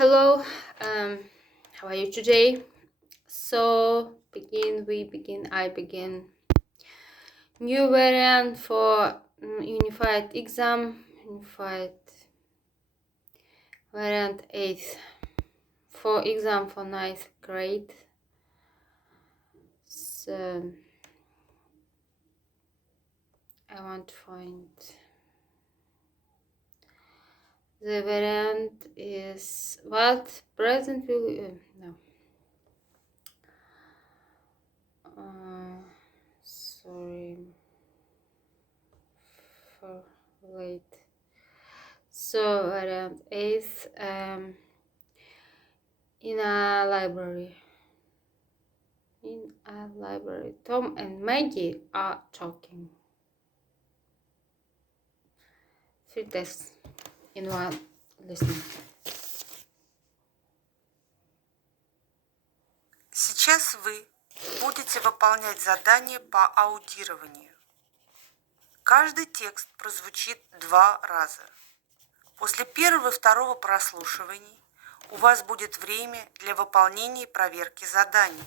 Hello, how are you today? I begin new variant for unified exam, unified variant 8th for exam for ninth grade. So I want to find the variant is what present will no. Sorry for late. So variant 8th in a library. In a library, Tom and Maggie are talking. 3 tests in one listening. Сейчас вы будете выполнять задание по аудированию. Каждый текст прозвучит 2 раза. После первого и второго прослушиваний у вас будет время для выполнения и проверки заданий.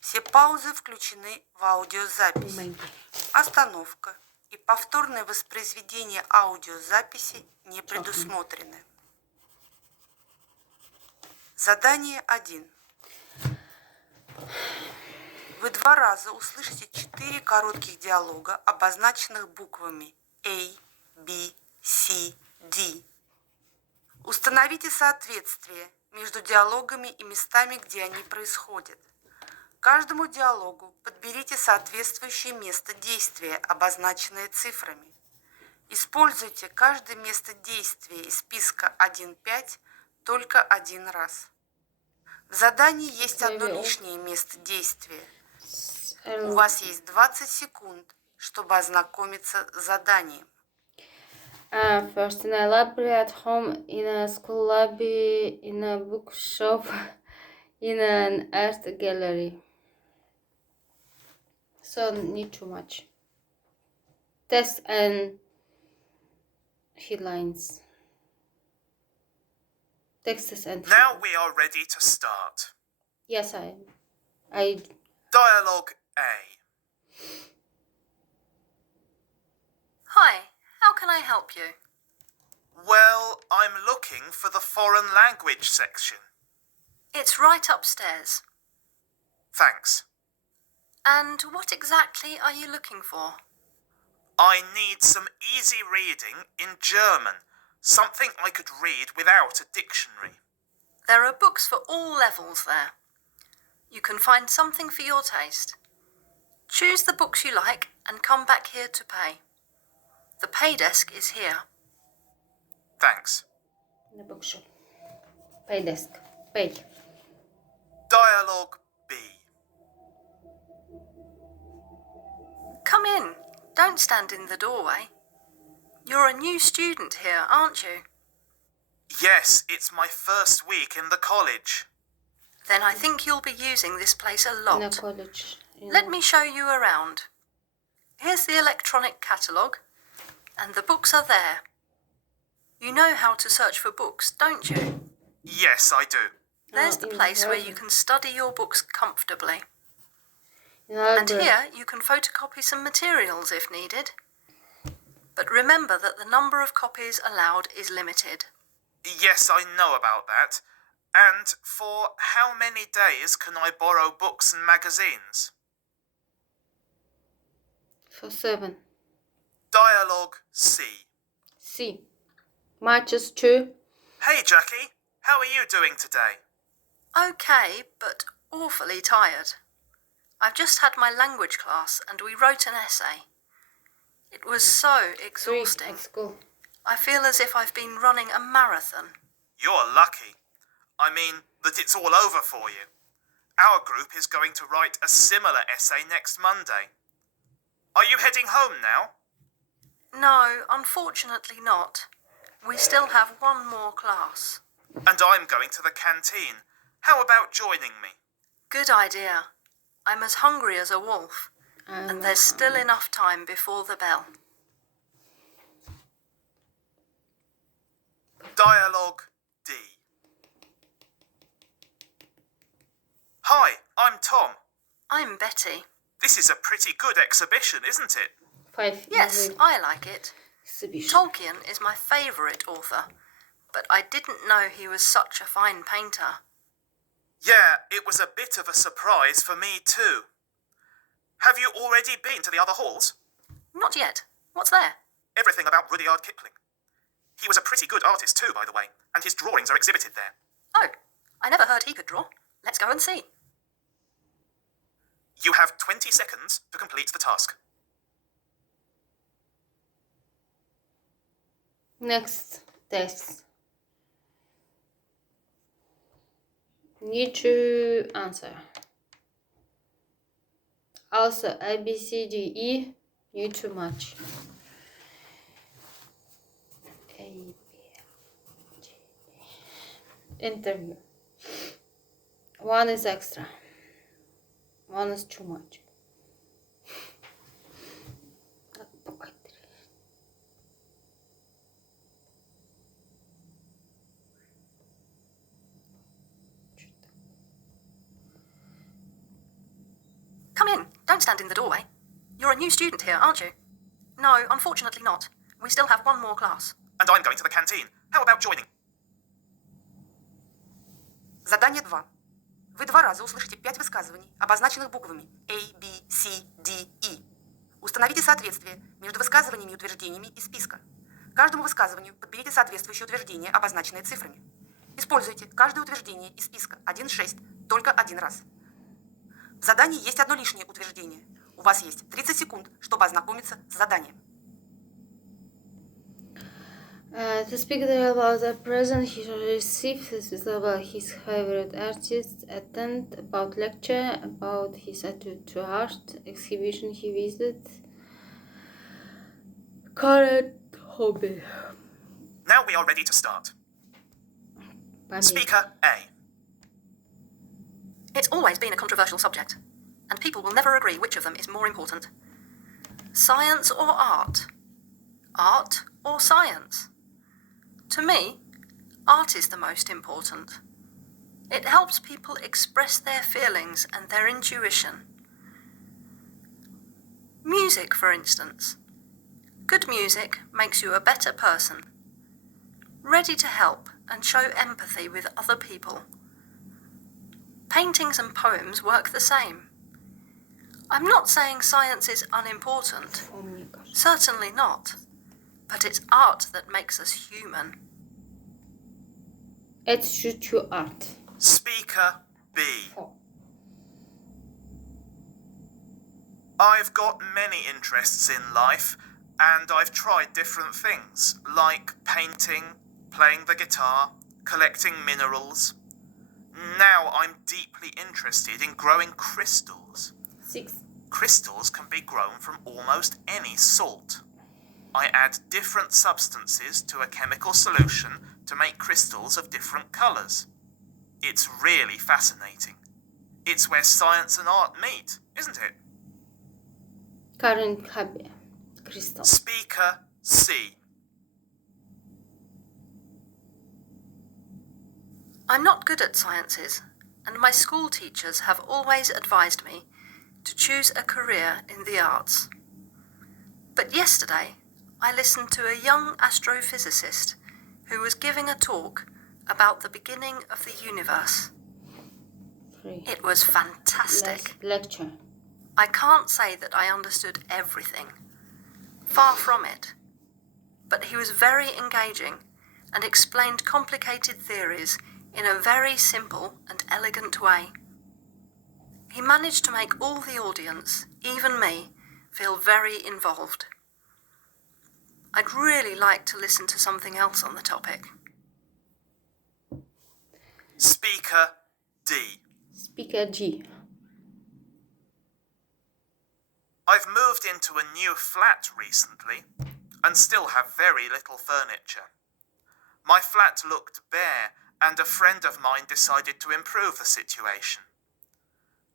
Все паузы включены в аудиозапись. Остановка и повторное воспроизведение аудиозаписи не предусмотрены. Задание 1. Вы 2 раза услышите 4 коротких диалога, обозначенных буквами A, B, C, D. Установите соответствие между диалогами и местами, где они происходят. Каждому диалогу подберите соответствующее место действия, обозначенное цифрами. Используйте каждое место действия из списка 1-5 только 1 раз. В задании есть одно лишнее место действия. У вас есть 20 секунд, чтобы ознакомиться с заданием. First in a library, at home, in a school lobby, in a bookshop, in an art gallery. So not too much. Text and headlines. Texts and Now we are ready to start. Yes, I Dialogue A. Hi, how can I help you? Well, I'm looking for the foreign language section. It's right upstairs. Thanks. And what exactly are you looking for? I need some easy reading in German, something I could read without a dictionary. There are books for all levels there. You can find something for your taste. Choose the books you like and come back here to pay. The pay desk is here. Thanks. the bookshop. Pay desk. Pay. Dialogue B. Come in. Don't stand in the doorway. You're a new student here, aren't you? Yes, it's my first week in the college. Then I think you'll be using this place a lot. In a college. Let me show you around. Here's the electronic catalogue, and the books are there. You know how to search for books, don't you? Yes, I do. There's the place where you can study your books comfortably. In And library. here you can photocopy some materials if needed. But remember that the number of copies allowed is limited. Yes, I know about that. And for how many days can I borrow books and magazines? For 7. Dialogue C. C. Matches 2. Hey, Jackie. How are you doing today? Okay, but awfully tired. I've just had my language class and we wrote an essay. It was so 3 exhausting. at school. I feel as if I've been running a marathon. You're lucky. I mean that it's all over for you. Our group is going to write a similar essay next Monday. Are you heading home now? No, unfortunately not. We still have one more class. And I'm going to the canteen. How about joining me? Good idea. I'm as hungry as a wolf, and there's still enough time before the bell. Dialogue D. Hi, I'm Tom. I'm Betty. This is a pretty good exhibition, isn't it? 5. Yes, I like it. Exhibition. Tolkien is my favourite author, but I didn't know he was such a fine painter. Yeah, it was a bit of a surprise for me too. Have you already been to the other halls? Not yet. What's there? Everything about Rudyard Kipling. He was a pretty good artist too, by the way, and his drawings are exhibited there. Oh, I never heard he could draw. Let's go and see. You have 20 seconds to complete the task. Next text. Need to answer. Also, A, B, C, D, E, need to match. A, B, C, D. Interview. One is extra. One is too much. Come in. Don't stand in the doorway. You're a new student here, aren't you? No, unfortunately not. We still have one more class. And I'm going to the canteen. How about joining? Задание 2. Вы 2 раза услышите 5 высказываний, обозначенных буквами A, B, C, D, E. Установите соответствие между высказываниями и утверждениями из списка. Каждому высказыванию подберите соответствующее утверждение, обозначенное цифрами. Используйте каждое утверждение из списка 1-6 только один раз. В задании есть одно лишнее утверждение. У вас есть 30 секунд, чтобы ознакомиться с заданием. To speak there about the present he received, this is about his favorite artist, attend, about lecture, about his attitude to art, exhibition he visited, current hobby. Now we are ready to start. Speaker A. It's always been a controversial subject, and people will never agree which of them is more important. Science or art? Art or science? To me, art is the most important. It helps people express their feelings and their intuition. Music, for instance. Good music makes you a better person, ready to help and show empathy with other people. Paintings and poems work the same. I'm not saying science is unimportant. Certainly not. But it's art that makes us human. Attitude to art. Speaker B. I've got many interests in life, and I've tried different things, like painting, playing the guitar, collecting minerals. Now I'm deeply interested in growing crystals. 6. Crystals can be grown from almost any salt. I add different substances to a chemical solution to make crystals of different colours. It's really fascinating. It's where science and art meet, isn't it? Current hobby. Crystal. Speaker C. I'm not good at sciences, and my school teachers have always advised me to choose a career in the arts. But yesterday, I listened to a young astrophysicist who was giving a talk about the beginning of the universe. 3. It was fantastic. Lecture. I can't say that I understood everything. Far from it. But he was very engaging and explained complicated theories in a very simple and elegant way. He managed to make all the audience, even me, feel very involved. I'd really like to listen to something else on the topic. Speaker D. Speaker G. I've moved into a new flat recently and still have very little furniture. My flat looked bare and a friend of mine decided to improve the situation.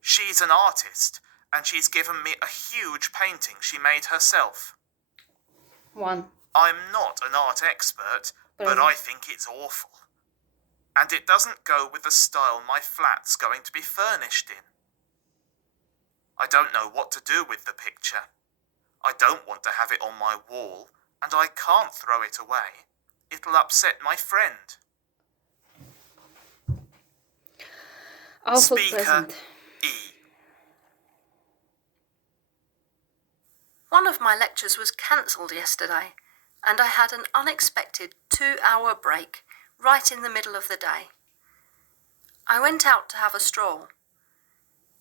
She's an artist and she's given me a huge painting she made herself. 1. I'm not an art expert, but I think it's awful. And it doesn't go with the style my flat's going to be furnished in. I don't know what to do with the picture. I don't want to have it on my wall, and I can't throw it away. It'll upset my friend. Awful Speaker present. E. One of my lectures was cancelled yesterday, and I had an unexpected 2-hour break right in the middle of the day. I went out to have a stroll,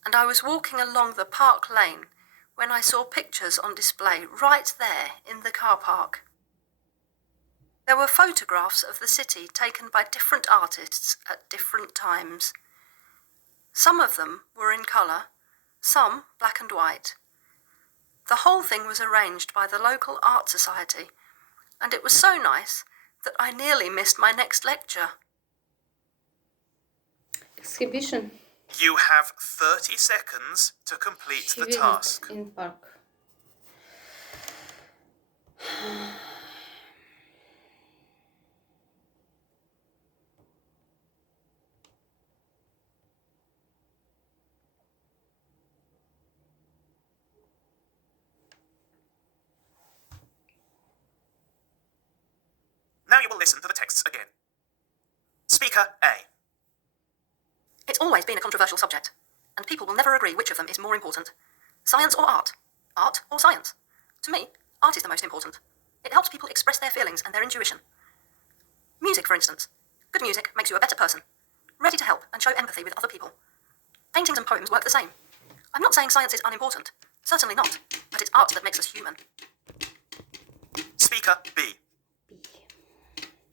and I was walking along the park lane when I saw pictures on display right there in the car park. There were photographs of the city taken by different artists at different times. Some of them were in colour, some black and white. The whole thing was arranged by the local art society, and it was so nice that I nearly missed my next lecture. Exhibition. You have 30 seconds to complete She the visit task. in park. Now you will listen to the texts again. Speaker A. It's always been a controversial subject, and people will never agree which of them is more important. Science or art? Art or science? To me, art is the most important. It helps people express their feelings and their intuition. Music, for instance. Good music makes you a better person, ready to help and show empathy with other people. Paintings and poems work the same. I'm not saying science is unimportant. Certainly not. But it's art that makes us human. Speaker B.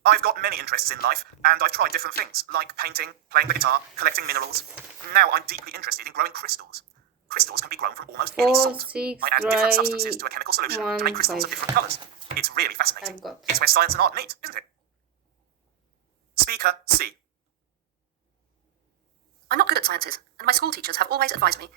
I've got many interests in life, and I've tried different things, like painting, playing the guitar, collecting minerals. Now I'm deeply interested in growing crystals. Crystals can be grown from almost any 4, sort. 6, I add different dry, substances to a chemical solution to make 1, crystals 5. of different colours. It's really fascinating. I've got. It's where science and art meet, isn't it? Speaker C. I'm not good at sciences, and my school teachers have always advised me to